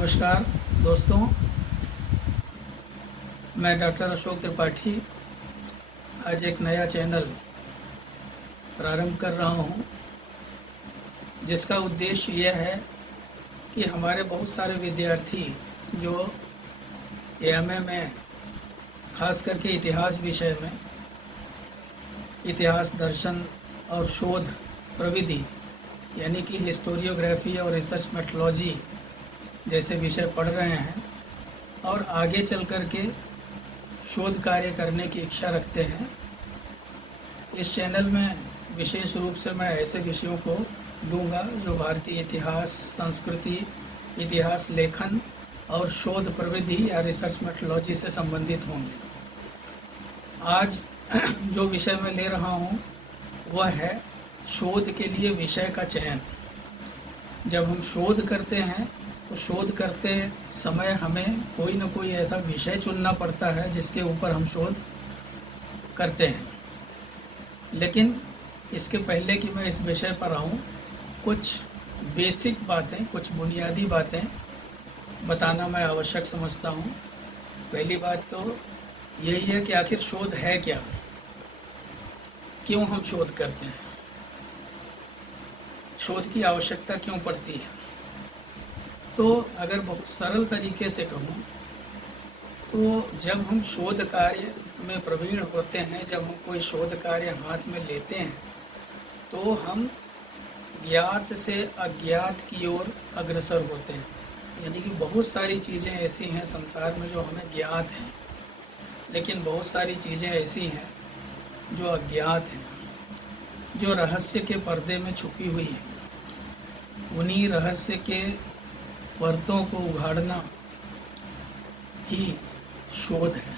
नमस्कार दोस्तों, मैं डॉक्टर अशोक त्रिपाठी आज एक नया चैनल प्रारंभ कर रहा हूं, जिसका उद्देश्य यह है कि हमारे बहुत सारे विद्यार्थी जो एएमए में खास करके इतिहास विषय में इतिहास, दर्शन और शोध प्रविधि यानी कि हिस्टोरियोग्राफी और रिसर्च मेथोडोलॉजी जैसे विषय पढ़ रहे हैं और आगे चल कर के शोध कार्य करने की इच्छा रखते हैं। इस चैनल में विशेष रूप से मैं ऐसे विषयों को लूँगा जो भारतीय इतिहास, संस्कृति, इतिहास लेखन और शोध प्रविधि या रिसर्च मेथोडोलॉजी से संबंधित होंगे। आज जो विषय मैं ले रहा हूँ वह है शोध के लिए विषय का चयन। जब हम शोध करते हैं तो शोध करते समय हमें कोई न कोई ऐसा विषय चुनना पड़ता है जिसके ऊपर हम शोध करते हैं। लेकिन इसके पहले कि मैं इस विषय पर आऊँ, कुछ बेसिक बातें, कुछ बुनियादी बातें बताना मैं आवश्यक समझता हूँ। पहली बात तो यही है कि आखिर शोध है क्या, क्यों हम शोध करते हैं, शोध की आवश्यकता क्यों पड़ती है। तो अगर बहुत सरल तरीके से कहूँ तो जब हम शोध कार्य में प्रवीण होते हैं, जब हम कोई शोध कार्य हाथ में लेते हैं तो हम ज्ञात से अज्ञात की ओर अग्रसर होते हैं। यानी कि बहुत सारी चीज़ें ऐसी हैं संसार में जो हमें ज्ञात हैं, लेकिन बहुत सारी चीज़ें ऐसी हैं जो अज्ञात हैं, जो रहस्य के पर्दे में छुपी हुई हैं। उन्हीं रहस्य के परतों को उघाड़ना ही शोध है।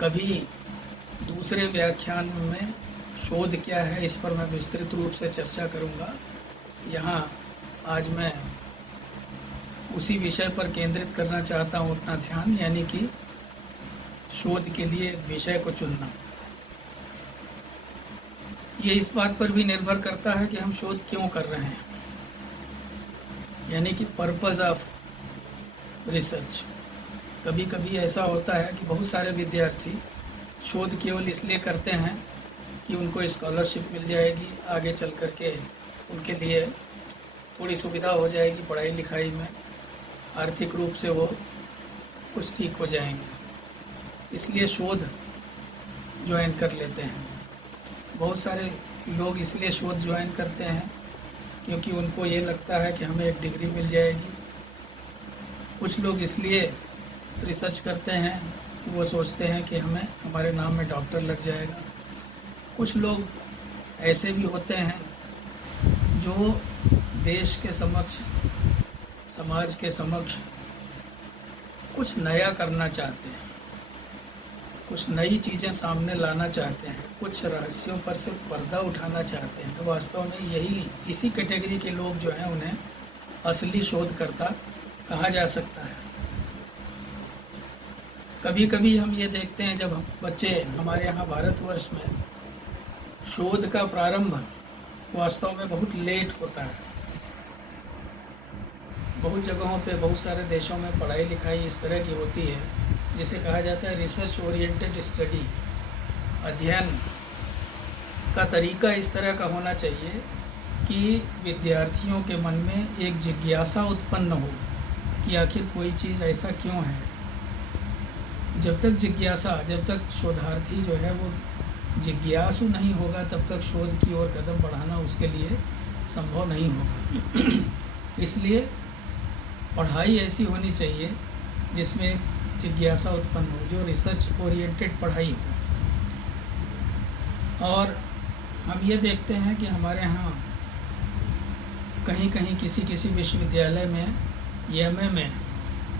कभी दूसरे व्याख्यान में शोध क्या है इस पर मैं विस्तृत रूप से चर्चा करूंगा। यहाँ आज मैं उसी विषय पर केंद्रित करना चाहता हूँ अपना ध्यान, यानी कि शोध के लिए विषय को चुनना। ये इस बात पर भी निर्भर करता है कि हम शोध क्यों कर रहे हैं, यानी कि पर्पज़ ऑफ रिसर्च। कभी कभी ऐसा होता है कि बहुत सारे विद्यार्थी शोध केवल इसलिए करते हैं कि उनको स्कॉलरशिप मिल जाएगी, आगे चल कर के उनके लिए थोड़ी सुविधा हो जाएगी पढ़ाई लिखाई में, आर्थिक रूप से वो कुछ ठीक हो जाएंगे, इसलिए शोध ज्वाइन कर लेते हैं। बहुत सारे लोग इसलिए शोध ज्वाइन करते हैं क्योंकि उनको ये लगता है कि हमें एक डिग्री मिल जाएगी। कुछ लोग इसलिए रिसर्च करते हैं कि वो सोचते हैं कि हमें हमारे नाम में डॉक्टर लग जाएगा। कुछ लोग ऐसे भी होते हैं जो देश के समक्ष, समाज के समक्ष कुछ नया करना चाहते हैं, कुछ नई चीज़ें सामने लाना चाहते हैं, कुछ रहस्यों पर से पर्दा उठाना चाहते हैं। तो वास्तव में यही इसी कैटेगरी के लोग जो हैं उन्हें असली शोधकर्ता कहा जा सकता है। कभी कभी हम ये देखते हैं जब बच्चे हमारे यहाँ भारतवर्ष में शोध का प्रारंभ वास्तव में बहुत लेट होता है। बहुत जगहों पे, बहुत सारे देशों में पढ़ाई लिखाई इस तरह की होती है जिसे कहा जाता है रिसर्च ओरिएंटेड स्टडी। अध्ययन का तरीका इस तरह का होना चाहिए कि विद्यार्थियों के मन में एक जिज्ञासा उत्पन्न हो कि आखिर कोई चीज़ ऐसा क्यों है। जब तक शोधार्थी जो है वो जिज्ञासु नहीं होगा तब तक शोध की ओर कदम बढ़ाना उसके लिए संभव नहीं होगा। इसलिए पढ़ाई ऐसी होनी चाहिए जिसमें जिज्ञासा उत्पन्न हो, जो रिसर्च ओरिएंटेड पढ़ाई हो। और हम ये देखते हैं कि हमारे यहाँ कहीं कहीं किसी विश्वविद्यालय में एएमए में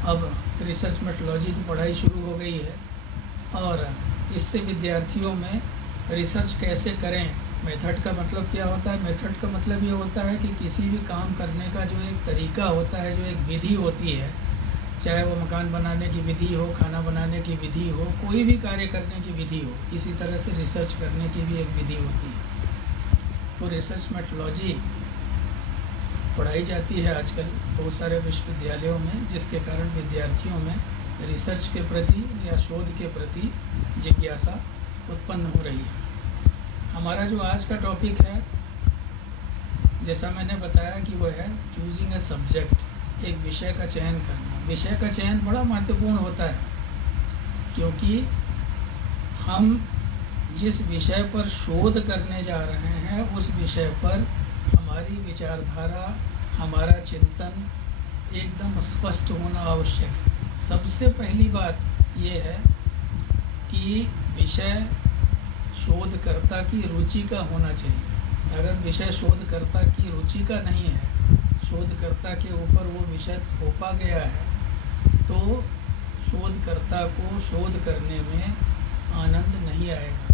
अब रिसर्च मेथोडोलॉजी की पढ़ाई शुरू हो गई है और इससे विद्यार्थियों में रिसर्च कैसे करें, मेथड का मतलब क्या होता है। मेथड का मतलब ये होता है कि किसी भी काम करने का जो एक तरीका होता है, जो एक विधि होती है, चाहे वो मकान बनाने की विधि हो, खाना बनाने की विधि हो, कोई भी कार्य करने की विधि हो, इसी तरह से रिसर्च करने की भी एक विधि होती है। तो रिसर्च मेथोडोलॉजी पढ़ाई जाती है आजकल बहुत सारे विश्वविद्यालयों में, जिसके कारण विद्यार्थियों में रिसर्च के प्रति या शोध के प्रति जिज्ञासा उत्पन्न हो रही है। हमारा जो आज का टॉपिक है, जैसा मैंने बताया कि वो है चूजिंग अ सब्जेक्ट, एक विषय का चयन करना। विषय का चयन बड़ा महत्वपूर्ण होता है, क्योंकि हम जिस विषय पर शोध करने जा रहे हैं उस विषय पर हमारी विचारधारा, हमारा चिंतन एकदम स्पष्ट होना आवश्यक है। सबसे पहली बात ये है कि विषय शोधकर्ता की रुचि का होना चाहिए। अगर विषय शोधकर्ता की रुचि का नहीं है, शोधकर्ता के ऊपर वो विषय थोपा गया है, तो शोधकर्ता को शोध करने में आनंद नहीं आएगा।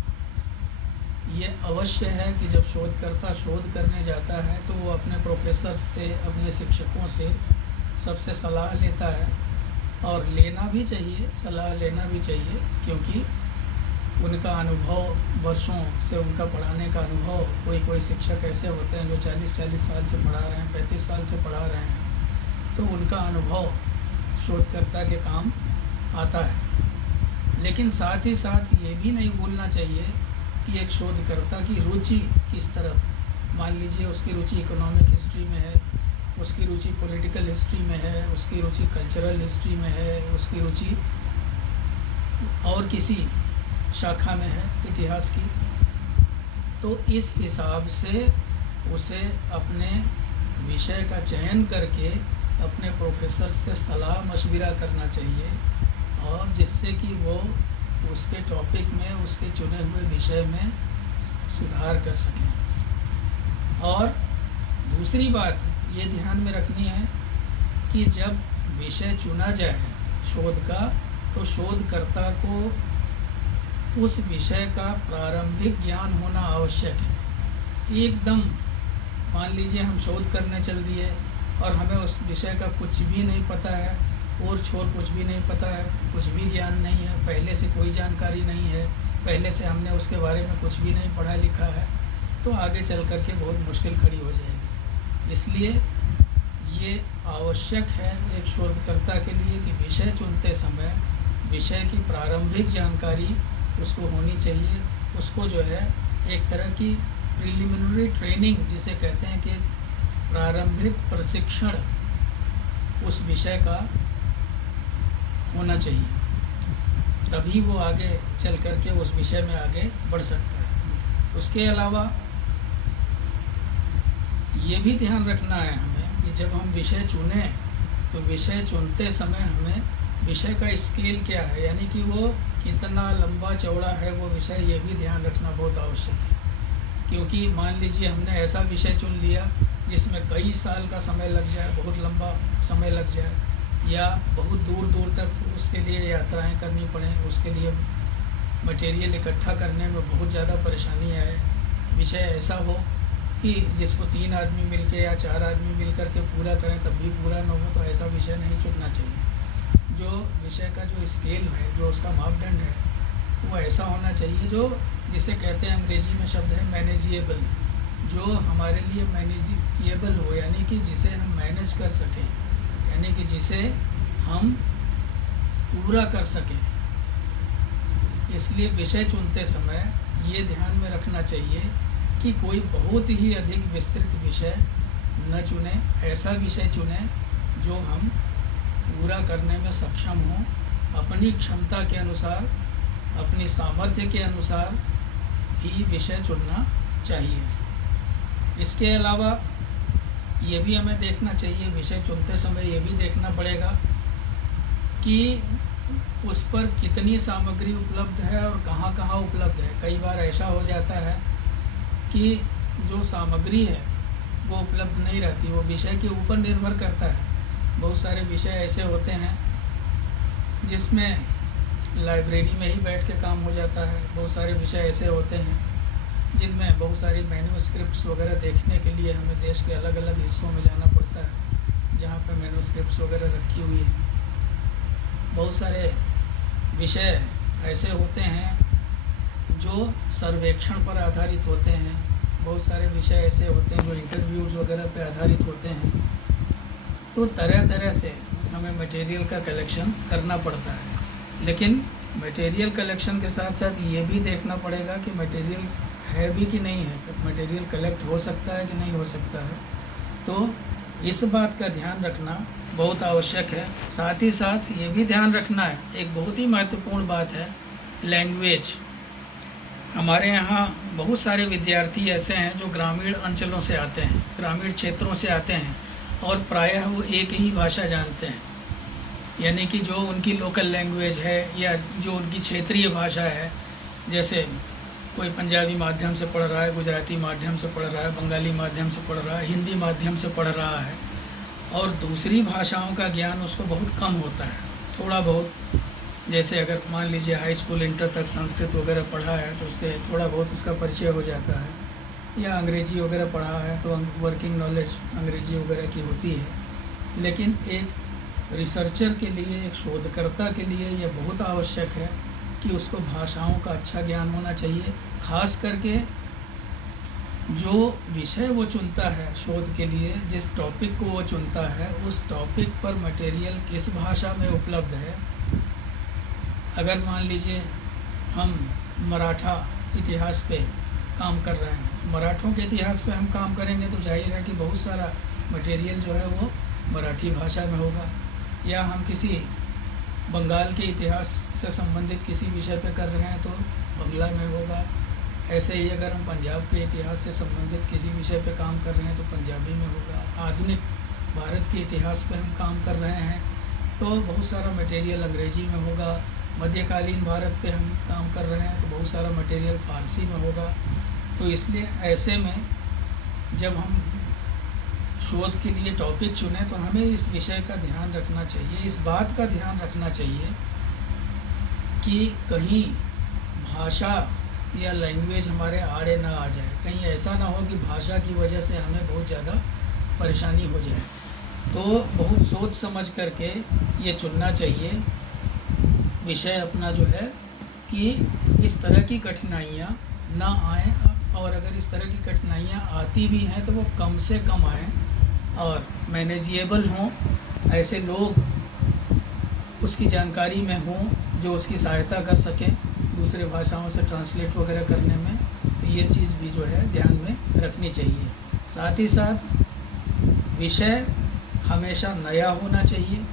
ये अवश्य है कि जब शोधकर्ता शोध करने जाता है तो वो अपने प्रोफेसर से, अपने शिक्षकों से सबसे सलाह लेता है, और लेना भी चाहिए, सलाह लेना भी चाहिए, क्योंकि उनका अनुभव, वर्षों से उनका पढ़ाने का अनुभव, कोई शिक्षक ऐसे होते हैं जो 40-40 साल से पढ़ा रहे हैं, 35 साल से पढ़ा रहे हैं, तो उनका अनुभव शोधकर्ता के काम आता है। लेकिन साथ ही साथ ये भी नहीं भूलना चाहिए कि एक शोधकर्ता की रुचि किस तरफ, मान लीजिए उसकी रुचि इकोनॉमिक हिस्ट्री में है, उसकी रुचि पॉलिटिकल हिस्ट्री में है, उसकी रुचि कल्चरल हिस्ट्री में है, उसकी रुचि और किसी शाखा में है इतिहास की, तो इस हिसाब से उसे अपने विषय का चयन करके अपने प्रोफेसर से सलाह मशविरा करना चाहिए, और जिससे कि वो उसके टॉपिक में, उसके चुने हुए विषय में सुधार कर सकें। और दूसरी बात ये ध्यान में रखनी है कि जब विषय चुना जाए शोध का, तो शोधकर्ता को उस विषय का प्रारंभिक ज्ञान होना आवश्यक है। एकदम मान लीजिए हम शोध करने चल दिए और हमें उस विषय का कुछ भी नहीं पता है, और छोर कुछ भी नहीं पता है, कुछ भी ज्ञान नहीं है, पहले से कोई जानकारी नहीं है, पहले से हमने उसके बारे में कुछ भी नहीं पढ़ा लिखा है, तो आगे चल कर के बहुत मुश्किल खड़ी हो जाएगी। इसलिए ये आवश्यक है एक शोधकर्ता के लिए कि विषय चुनते समय विषय की प्रारंभिक जानकारी उसको होनी चाहिए। उसको जो है एक तरह की प्रिलिमिनरी ट्रेनिंग जिसे कहते हैं, कि प्रारंभिक प्रशिक्षण उस विषय का होना चाहिए, तभी वो आगे चल कर के उस विषय में आगे बढ़ सकता है। उसके अलावा ये भी ध्यान रखना है हमें कि जब हम विषय चुनें तो विषय चुनते समय हमें विषय का स्केल क्या है, यानी कि वो कितना लंबा चौड़ा है वो विषय, ये भी ध्यान रखना बहुत आवश्यक है। क्योंकि मान लीजिए हमने ऐसा विषय चुन लिया जिसमें कई साल का समय लग जाए, बहुत लंबा समय लग जाए, या बहुत दूर दूर तक उसके लिए यात्राएं करनी पड़े, उसके लिए मटेरियल इकट्ठा करने में बहुत ज़्यादा परेशानी आए, विषय ऐसा हो कि जिसको 3 आदमी मिलके या 4 आदमी मिल कर के पूरा करें तब भी पूरा न हो, तो ऐसा विषय नहीं चुनना चाहिए। जो विषय का जो स्केल है, जो उसका मापदंड है, वो ऐसा होना चाहिए जो जिसे कहते हैं, अंग्रेजी में शब्द है मैनेजिएबल, जो हमारे लिए मैनेजिएबल हो, यानी कि जिसे हम मैनेज कर सकें, यानी कि जिसे हम पूरा कर सकें। इसलिए विषय चुनते समय ये ध्यान में रखना चाहिए कि कोई बहुत ही अधिक विस्तृत विषय न चुने, ऐसा विषय चुने जो हम पूरा करने में सक्षम हों, अपनी क्षमता के अनुसार, अपनी सामर्थ्य के अनुसार ही विषय चुनना चाहिए। इसके अलावा ये भी हमें देखना चाहिए, विषय चुनते समय ये भी देखना पड़ेगा कि उस पर कितनी सामग्री उपलब्ध है और कहाँ कहाँ उपलब्ध है। कई बार ऐसा हो जाता है कि जो सामग्री है वो उपलब्ध नहीं रहती, वो विषय के ऊपर निर्भर करता है। बहुत सारे विषय ऐसे होते हैं जिसमें लाइब्रेरी में ही बैठ के काम हो जाता है। बहुत सारे विषय ऐसे होते हैं जिनमें बहुत सारी मैन्यूस्क्रिप्ट्स वगैरह देखने के लिए हमें देश के अलग अलग हिस्सों में जाना पड़ता है, जहाँ पर मैन्यूस्क्रिप्ट्स वगैरह रखी हुई है। बहुत सारे विषय ऐसे होते हैं जो सर्वेक्षण पर आधारित होते हैं, बहुत सारे विषय ऐसे होते हैं जो इंटरव्यूज़ वगैरह पे आधारित होते हैं, तो तरह तरह से हमें मटेरियल का कलेक्शन करना पड़ता है। लेकिन मटेरियल कलेक्शन के साथ साथ ये भी देखना पड़ेगा कि मटेरियल है भी कि नहीं है, मटेरियल कलेक्ट हो सकता है कि नहीं हो सकता है। तो इस बात का ध्यान रखना बहुत आवश्यक है। साथ ही साथ ये भी ध्यान रखना है, एक बहुत ही महत्वपूर्ण बात है, लैंग्वेज। हमारे यहाँ बहुत सारे विद्यार्थी ऐसे हैं जो ग्रामीण अंचलों से आते हैं, ग्रामीण क्षेत्रों से आते हैं, और प्रायः वो एक ही भाषा जानते हैं, यानी कि जो उनकी लोकल लैंग्वेज है या जो उनकी क्षेत्रीय भाषा है। जैसे कोई पंजाबी माध्यम से पढ़ रहा है, गुजराती माध्यम से पढ़ रहा है, बंगाली माध्यम से पढ़ रहा है, हिंदी माध्यम से पढ़ रहा है, और दूसरी भाषाओं का ज्ञान उसको बहुत कम होता है। थोड़ा बहुत, जैसे अगर मान लीजिए हाई स्कूल इंटर तक संस्कृत वगैरह पढ़ा है तो उससे थोड़ा बहुत उसका परिचय हो जाता है, या अंग्रेजी वगैरह पढ़ा है तो वर्किंग नॉलेज अंग्रेजी वगैरह की होती है। लेकिन एक रिसर्चर के लिए, एक शोधकर्ता के लिए यह बहुत आवश्यक है कि उसको भाषाओं का अच्छा ज्ञान होना चाहिए। खास करके जो विषय वो चुनता है शोध के लिए, जिस टॉपिक को वो चुनता है, उस टॉपिक पर मटेरियल किस भाषा में उपलब्ध है। अगर मान लीजिए हम मराठा इतिहास पे काम कर रहे हैं, तो मराठों के इतिहास पे हम काम करेंगे तो जाहिर है कि बहुत सारा मटेरियल जो है वो मराठी भाषा में होगा। या हम किसी बंगाल के इतिहास से संबंधित किसी विषय पे कर रहे हैं तो बंगला में होगा। ऐसे ही अगर हम पंजाब के इतिहास से संबंधित किसी विषय पे काम कर रहे हैं तो पंजाबी में होगा। आधुनिक भारत के इतिहास पे हम काम कर रहे हैं तो बहुत सारा मटेरियल अंग्रेजी में होगा। मध्यकालीन भारत पे हम काम कर रहे हैं तो बहुत सारा मटेरियल फ़ारसी में होगा। तो इसलिए ऐसे में जब हम शोध के लिए टॉपिक चुने तो हमें इस विषय का ध्यान रखना चाहिए, इस बात का ध्यान रखना चाहिए कि कहीं भाषा या लैंग्वेज हमारे आड़े ना आ जाए, कहीं ऐसा ना हो कि भाषा की वजह से हमें बहुत ज़्यादा परेशानी हो जाए। तो बहुत सोच समझ करके ये चुनना चाहिए विषय अपना जो है, कि इस तरह की कठिनाइयाँ ना आएँ, और अगर इस तरह की कठिनाइयाँ आती भी हैं तो वो कम से कम आएँ और मैनेजिएबल हों। ऐसे लोग उसकी जानकारी में हों जो उसकी सहायता कर सकें दूसरे भाषाओं से ट्रांसलेट वगैरह करने में। तो ये चीज़ भी जो है ध्यान में रखनी चाहिए। साथ ही साथ विषय हमेशा नया होना चाहिए,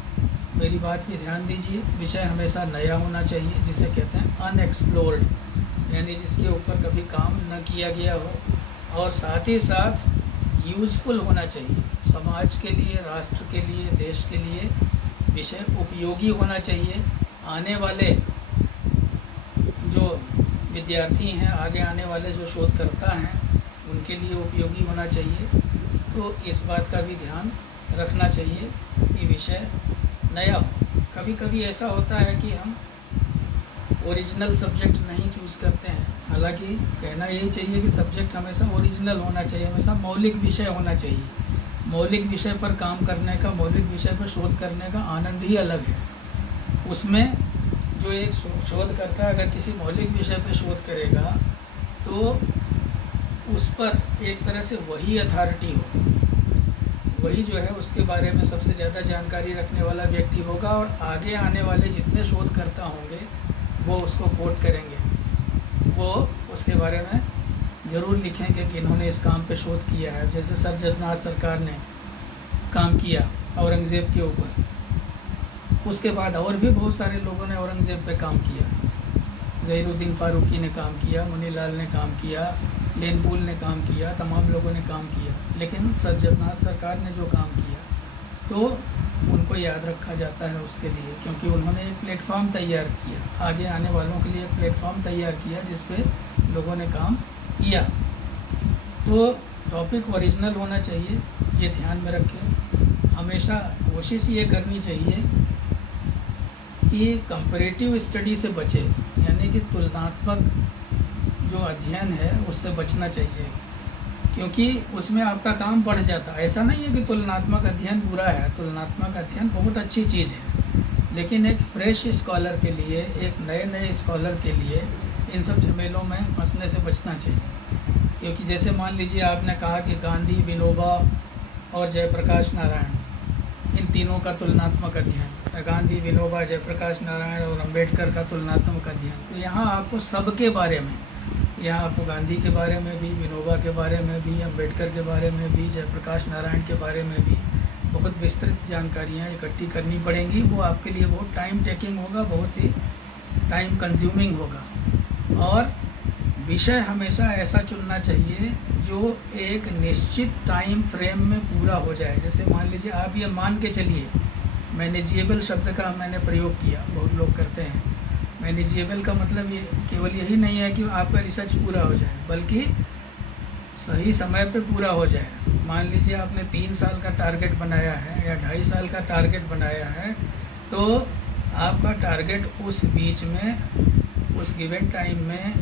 मेरी बात भी ध्यान दीजिए, विषय हमेशा नया होना चाहिए, जिसे कहते हैं अनएक्सप्लोर्ड, यानी जिसके ऊपर कभी काम न किया गया हो। और साथ ही साथ यूज़फुल होना चाहिए, समाज के लिए, राष्ट्र के लिए, देश के लिए विषय उपयोगी होना चाहिए। आने वाले जो विद्यार्थी हैं, आगे आने वाले जो शोधकर्ता हैं, उनके लिए उपयोगी होना चाहिए। तो इस बात का भी ध्यान रखना चाहिए कि विषय नया हो। कभी कभी ऐसा होता है कि हम ओरिजिनल सब्जेक्ट नहीं चूज़ करते हैं, हालांकि कहना यही चाहिए कि सब्जेक्ट हमेशा ओरिजिनल होना चाहिए, हमेशा मौलिक विषय होना चाहिए। मौलिक विषय पर काम करने का, मौलिक विषय पर शोध करने का आनंद ही अलग है। उसमें जो एक शोधकर्ता अगर किसी मौलिक विषय पर शोध करेगा तो उस पर एक तरह से वही अथॉरिटी होगा, वही जो है उसके बारे में सबसे ज़्यादा जानकारी रखने वाला व्यक्ति होगा, और आगे आने वाले जितने शोधकर्ता होंगे वो उसको कोट करेंगे, वो उसके बारे में ज़रूर लिखेंगे कि इन्होंने इस काम पे शोध किया है। जैसे सर जगन्नाथ सरकार ने काम किया औरंगज़ेब के ऊपर, उसके बाद और भी बहुत सारे लोगों ने औरंगज़ेब पे काम किया। ज़हीरुद्दीन फ़ारूकी ने काम किया, मुनीलाल ने काम किया, लेनबुल ने काम किया, तमाम लोगों ने काम किया। लेकिन सर जगन्नाथ सरकार ने जो काम किया तो उनको याद रखा जाता है उसके लिए, क्योंकि उन्होंने एक प्लेटफॉर्म तैयार किया, आगे आने वालों के लिए एक प्लेटफॉर्म तैयार किया जिस पे लोगों ने काम किया। तो टॉपिक ओरिजिनल होना चाहिए, ये ध्यान में रखें। हमेशा कोशिश ये करनी चाहिए कि कंपैरेटिव स्टडी से बचे, यानी कि तुलनात्मक जो अध्ययन है उससे बचना चाहिए, क्योंकि उसमें आपका काम बढ़ जाता है। ऐसा नहीं है कि तुलनात्मक अध्ययन बुरा है, तुलनात्मक अध्ययन बहुत अच्छी चीज़ है, लेकिन एक फ्रेश स्कॉलर के लिए, एक नए स्कॉलर के लिए इन सब झमेलों में फंसने से बचना चाहिए। क्योंकि जैसे मान लीजिए आपने कहा कि गांधी, विनोबा और जयप्रकाश नारायण, इन तीनों का तुलनात्मक अध्ययन, गांधी, विनोबा, जयप्रकाश नारायण और अंबेडकर का तुलनात्मक अध्ययन। तो यहाँ आपको सबके बारे में, यहाँ आपको गांधी के बारे में भी, विनोबा के बारे में भी, अंबेडकर के बारे में भी, जयप्रकाश नारायण के बारे में भी बहुत विस्तृत जानकारियाँ इकट्ठी करनी पड़ेंगी। वो आपके लिए बहुत टाइम टेकिंग होगा, बहुत ही टाइम कंज्यूमिंग होगा। और विषय हमेशा ऐसा चुनना चाहिए जो एक निश्चित टाइम फ्रेम में पूरा हो जाए। जैसे मान लीजिए आप ये मान के चलिए, मैनेजिएबल शब्द का मैंने प्रयोग किया, बहुत लोग करते हैं। मैनेजिएबल का मतलब ये केवल यही नहीं है कि आपका रिसर्च पूरा हो जाए, बल्कि सही समय पे पूरा हो जाए। मान लीजिए आपने 3 साल का टारगेट बनाया है या 2.5 साल का टारगेट बनाया है, तो आपका टारगेट उस बीच में, उस गिवन टाइम में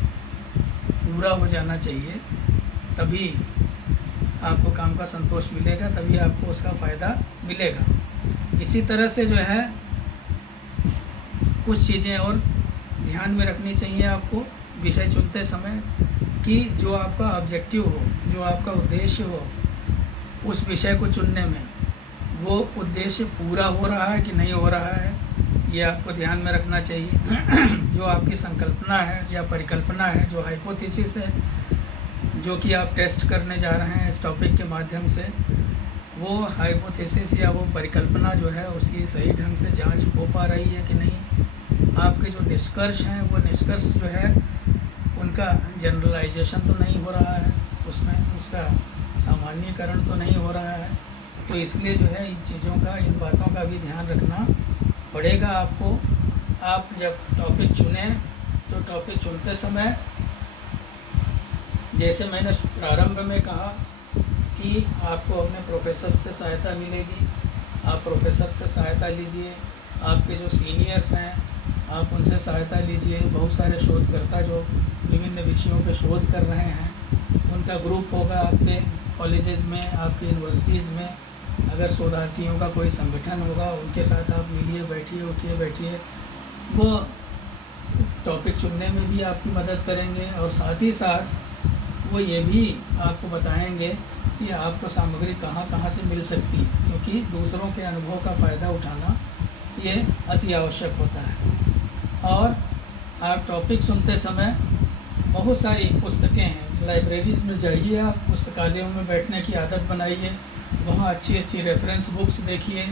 पूरा हो जाना चाहिए। तभी आपको काम का संतोष मिलेगा, तभी आपको उसका फ़ायदा मिलेगा। इसी तरह से जो है कुछ चीज़ें और ध्यान में रखनी चाहिए आपको विषय चुनते समय, कि जो आपका ऑब्जेक्टिव हो, जो आपका उद्देश्य हो उस विषय को चुनने में, वो उद्देश्य पूरा हो रहा है कि नहीं हो रहा है, ये आपको ध्यान में रखना चाहिए। जो आपकी संकल्पना है या परिकल्पना है, जो हाइपोथेसिस है, जो कि आप टेस्ट करने जा रहे हैं इस टॉपिक के माध्यम से, वो हाइपोथेसिस या वो परिकल्पना जो है उसकी सही ढंग से जांच हो पा रही है कि नहीं। आपके जो निष्कर्ष हैं वो निष्कर्ष जो है उनका जनरलाइजेशन तो नहीं हो रहा है, उसमें उसका सामान्यीकरण तो नहीं हो रहा है। तो इसलिए जो है इन चीज़ों का, इन बातों का भी ध्यान रखना पड़ेगा आपको। आप जब टॉपिक चुनें तो टॉपिक चुनते समय, जैसे मैंने प्रारंभ में कहा कि आपको अपने प्रोफेसर से सहायता मिलेगी, आप प्रोफेसर से सहायता लीजिए। आपके जो सीनियर्स हैं आप उनसे सहायता लीजिए। बहुत सारे शोधकर्ता जो विभिन्न विषयों पे शोध कर रहे हैं, उनका ग्रुप होगा आपके कॉलेजेस में, आपके यूनिवर्सिटीज़ में। अगर शोधार्थियों का कोई संगठन होगा, उनके साथ आप मिलिए, बैठिए, उठिए, बैठिए। वो टॉपिक चुनने में भी आपकी मदद करेंगे और साथ ही साथ वो ये भी आपको बताएंगे कि आपको सामग्री कहाँ कहाँ से मिल सकती है, क्योंकि दूसरों के अनुभव का फ़ायदा उठाना ये अति आवश्यक होता है। और आप टॉपिक सुनते समय बहुत सारी पुस्तकें हैं, लाइब्रेरीज़ में जाइए, आप पुस्तकालयों में बैठने की आदत बनाइए, वहाँ अच्छी अच्छी रेफरेंस बुक्स देखिए।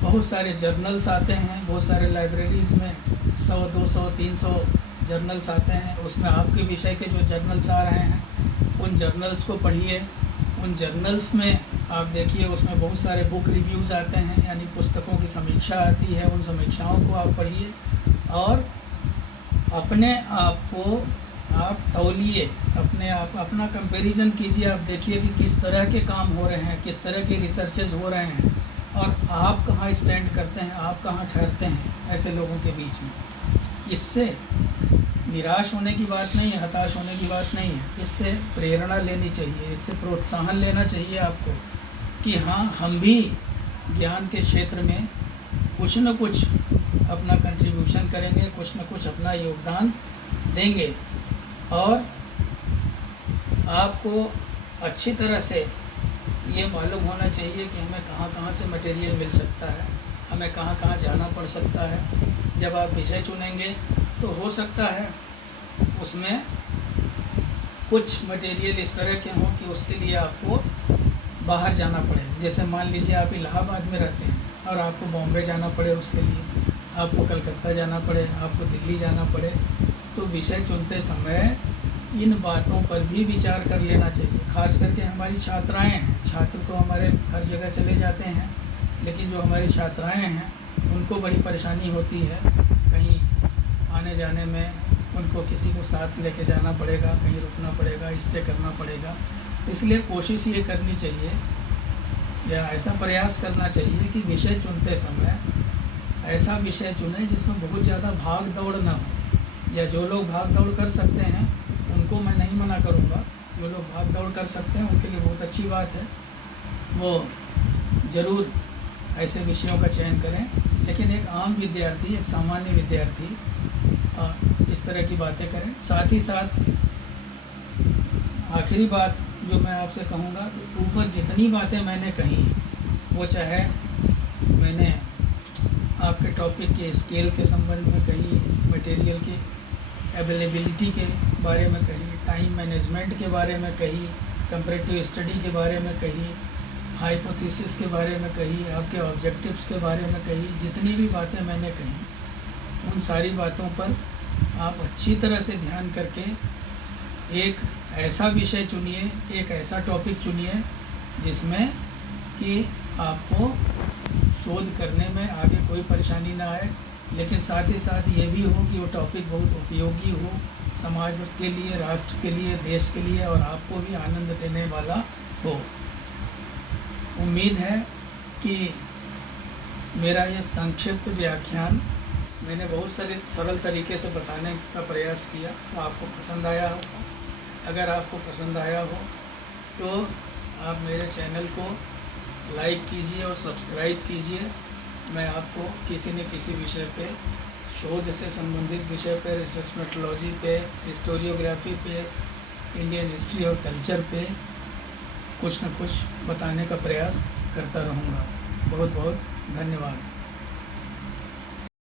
बहुत सारे जर्नल्स आते हैं, बहुत सारे लाइब्रेरीज़ में 100, 200, 300 जर्नल्स आते हैं। उसमें आपके विषय के जो जर्नल्स आ रहे हैं उन जर्नल्स को पढ़िए। उन जर्नल्स में आप देखिए, उसमें बहुत सारे बुक रिव्यूज़ आते हैं, यानी पुस्तकों की समीक्षा आती है। उन समीक्षाओं को आप पढ़िए और अपने आप को आप तौलिए, अपने आप अपना कंपैरिजन कीजिए। आप देखिए कि किस तरह के काम हो रहे हैं, किस तरह के रिसर्चेज हो रहे हैं और आप कहाँ स्टैंड करते हैं, आप कहाँ ठहरते हैं ऐसे लोगों के बीच में। इससे निराश होने की बात नहीं है, हताश होने की बात नहीं है, इससे प्रेरणा लेनी चाहिए, इससे प्रोत्साहन लेना चाहिए आपको कि हाँ, हम भी ज्ञान के क्षेत्र में कुछ न कुछ अपना कंट्रीब्यूशन करेंगे, कुछ न कुछ अपना योगदान देंगे। और आपको अच्छी तरह से ये मालूम होना चाहिए कि हमें कहाँ कहाँ से मटेरियल मिल सकता है, हमें कहाँ कहाँ जाना पड़ सकता है। जब आप विषय चुनेंगे तो हो सकता है उसमें कुछ मटेरियल इस तरह के हों कि उसके लिए आपको बाहर जाना पड़े। जैसे मान लीजिए आप इलाहाबाद में रहते हैं और आपको बॉम्बे जाना पड़े, उसके लिए आपको कलकत्ता जाना पड़े, आपको दिल्ली जाना पड़े। तो विषय चुनते समय इन बातों पर भी विचार कर लेना चाहिए। खास करके हमारी छात्राएं हैं, छात्र तो हमारे हर जगह चले जाते हैं, लेकिन जो हमारी छात्राएं हैं उनको बड़ी परेशानी होती है। कहीं आने जाने में उनको किसी को साथ लेके जाना पड़ेगा, कहीं रुकना पड़ेगा, स्टे करना पड़ेगा। इसलिए कोशिश ये करनी चाहिए या ऐसा प्रयास करना चाहिए कि विषय चुनते समय ऐसा विषय चुने जिसमें बहुत ज़्यादा भाग दौड़ ना हो। या जो लोग भाग दौड़ कर सकते हैं उनको मैं नहीं मना करूँगा, जो लोग भाग दौड़ कर सकते हैं उनके लिए बहुत अच्छी बात है, वो ज़रूर ऐसे विषयों का चयन करें। लेकिन एक आम विद्यार्थी, एक सामान्य विद्यार्थी इस तरह की बातें करें। साथ ही साथ आखिरी बात जो मैं आपसे कहूँगा कि ऊपर जितनी बातें मैंने कही, वो चाहे मैंने आपके टॉपिक के स्केल के संबंध में कही, मटेरियल की अवेलेबिलिटी के बारे में कही, टाइम मैनेजमेंट के बारे में कही, कंपैरेटिव स्टडी के बारे में कही, हाइपोथेसिस के बारे में कही, आपके ऑब्जेक्टिव्स के बारे में कही, जितनी भी बातें मैंने कही उन सारी बातों पर आप अच्छी तरह से ध्यान करके एक ऐसा विषय चुनिए, एक ऐसा टॉपिक चुनिए जिसमें कि आपको शोध करने में आगे कोई परेशानी ना आए, लेकिन साथ ही साथ ये भी हो कि वो टॉपिक बहुत उपयोगी हो समाज के लिए, राष्ट्र के लिए, देश के लिए, और आपको भी आनंद देने वाला हो। उम्मीद है कि मेरा ये संक्षिप्त व्याख्यान मैंने बहुत सारे सरल तरीके से बताने का प्रयास किया, तो आपको पसंद आया हो। अगर आपको पसंद आया हो तो आप मेरे चैनल को लाइक कीजिए और सब्सक्राइब कीजिए। मैं आपको किसी न किसी विषय पे, शोध से संबंधित विषय पे, रिसर्च मेथोडोलॉजी पे, हिस्टोरियोग्राफी पे, इंडियन हिस्ट्री और कल्चर पे कुछ न कुछ बताने का प्रयास करता रहूँगा। बहुत बहुत धन्यवाद।